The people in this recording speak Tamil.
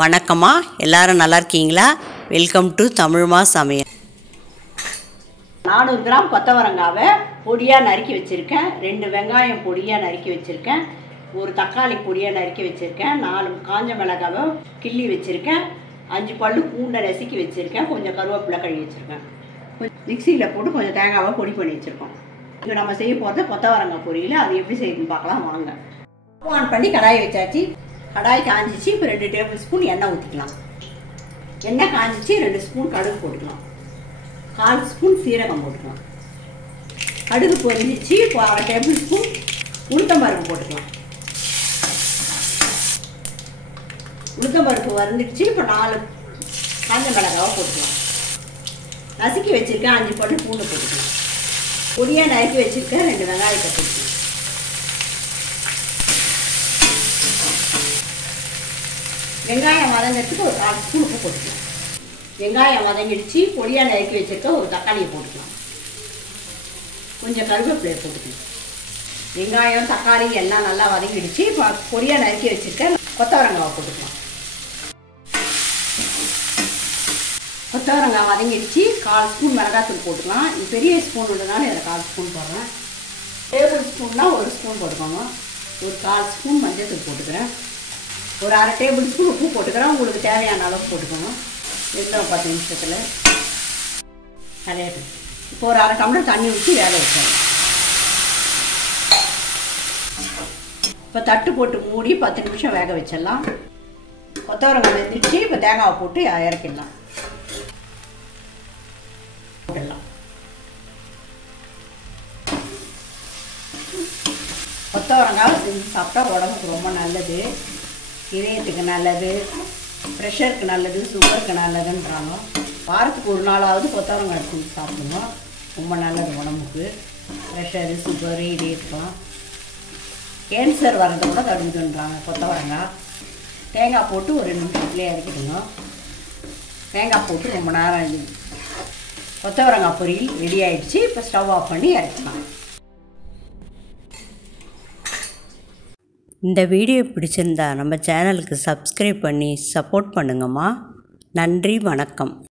வணக்கம்மா, எல்லாரும் நல்லா இருக்கீங்களா? வெல்கம் டு தமிழ்மா சமையல். 400 கிராம் கொத்தவரங்காவை பொடியாக நறுக்கி வச்சுருக்கேன். 2 வெங்காயம் பொடியாக நறுக்கி வச்சுருக்கேன். ஒரு தக்காளி பொடியாக நறுக்கி வச்சுருக்கேன். 4 காஞ்ச மிளகாவை கிள்ளி வச்சுருக்கேன். 5 பல்லு பூண்டை நசுக்கி வச்சுருக்கேன். கொஞ்சம் கருவேப்பிலை கழுவி வச்சுருக்கேன். மிக்சியில் போட்டு கொஞ்சம் தேங்காவை பொடி பண்ணி வச்சுருக்கோம். இப்போ நம்ம செய்ய போகிறது கொத்தவரங்காய் பொரியல். அது எப்படி செய்யணும்னு பார்க்கலாம் வாங்க. ஆன் பண்ணி கடாயை வச்சாச்சு. கடாய் காஞ்சிச்சு. இப்போ 2 டேபிள் ஸ்பூன் எண்ணெய் ஊற்றிக்கலாம். எண்ணெய் காஞ்சிச்சு. 2 ஸ்பூன் கடுகு போட்டுக்கலாம். 1/4 ஸ்பூன் சீரகம் போட்டுக்கலாம். கடுகு பொரிஞ்சிச்சு. இப்போ 1/2 டேபிள் ஸ்பூன் உளுத்தம்பருப்பு போட்டுக்கலாம். உளுத்தம்பருப்பு வறுந்துடுச்சு. இப்போ 4 காஞ்ச மிளகாவை போட்டுக்கலாம். நசுக்கி வச்சுருக்கேன். 5 பல்லு பூண்டு போட்டுக்கலாம். பொடியாக நறுக்கி வச்சுருக்கேன். 2 வெங்காயத்தை போட்டுக்கலாம். வெங்காயம் வதங்கிறதுக்கு ஒரு 1/4 ஸ்பூன் உப்பு போட்டுக்கலாம். வெங்காயம் வதங்கிடுச்சு. பொடியாக நறுக்கி வச்சுருக்க ஒரு தக்காளியை போட்டுக்கலாம். கொஞ்சம் கருவேப்பிலையை போட்டுக்கலாம். வெங்காயம் தக்காளி எல்லாம் நல்லா வதங்கிடுச்சு. இப்போ பொடியாக நறுக்கி வச்சுருக்க கொத்தவரங்காவை போட்டுக்கலாம். கொத்தவரங்காய் வதங்கிடுச்சு. 1/4 ஸ்பூன் மிளகாத்தூள் போட்டுக்கலாம். இது பெரிய ஸ்பூன் உள்ளதுனால இதில் 1/4 ஸ்பூன் போடுறேன். டேபிள் ஸ்பூன்னா 1 ஸ்பூன் போட்டுக்கோங்க. ஒரு 1/4 ஸ்பூன் மஞ்சள் போட்டுக்கிறேன். ஒரு 1/2 டேபிள் ஸ்பூன் உப்பு போட்டுக்கிறேன். உங்களுக்கு தேவையான அளவு போட்டுக்கோங்க. வெங்காயம் 10 நிமிஷத்தில் கரையாட்டு. இப்போ ஒரு 1/2 டம்ளர் தண்ணி ஊற்றி வேக வச்சிடலாம். இப்போ தட்டு போட்டு மூடி 10 நிமிஷம் வேக வச்சிடலாம். கொத்தவரங்காய் வெந்துடுச்சு. இப்போ தேங்காவை போட்டு இறக்கிடலாம். போட்டுடலாம். கொத்தவரங்காய் செஞ்சு சாப்பிட்டா உடம்புக்கு ரொம்ப நல்லது. இதயத்துக்கு நல்லது, ப்ரெஷருக்கு நல்லது, சுகருக்கு நல்லதுன்றாங்க. வாரத்துக்கு ஒரு நாளாவது கொத்தவரங்காய் செஞ்சு சாப்பிடுங்க. ரொம்ப நல்லது உடம்புக்கு. ப்ரெஷரு, சுகரு, இதயத்துக்கலாம் கேன்சர் வர்றதை கூட தடுக்குதுன்றாங்க கொத்தவரங்காய். தேங்காய் போட்டு ஒரு 2 நிமிஷத்துலேயே இறக்கிடுங்க. தேங்காய் போட்டு ரொம்ப நேரம் இது கொத்தவரங்காய் பொரியல் ரெடி ஆகிடுச்சு. இப்போ ஸ்டவ் ஆஃப் பண்ணி இறக்கலாம். இந்த வீடியோ பிடிச்சிருந்தா நம்ம சேனலுக்கு சப்ஸ்கிரைப் பண்ணி சப்போர்ட் பண்ணுங்கம்மா. நன்றி, வணக்கம்.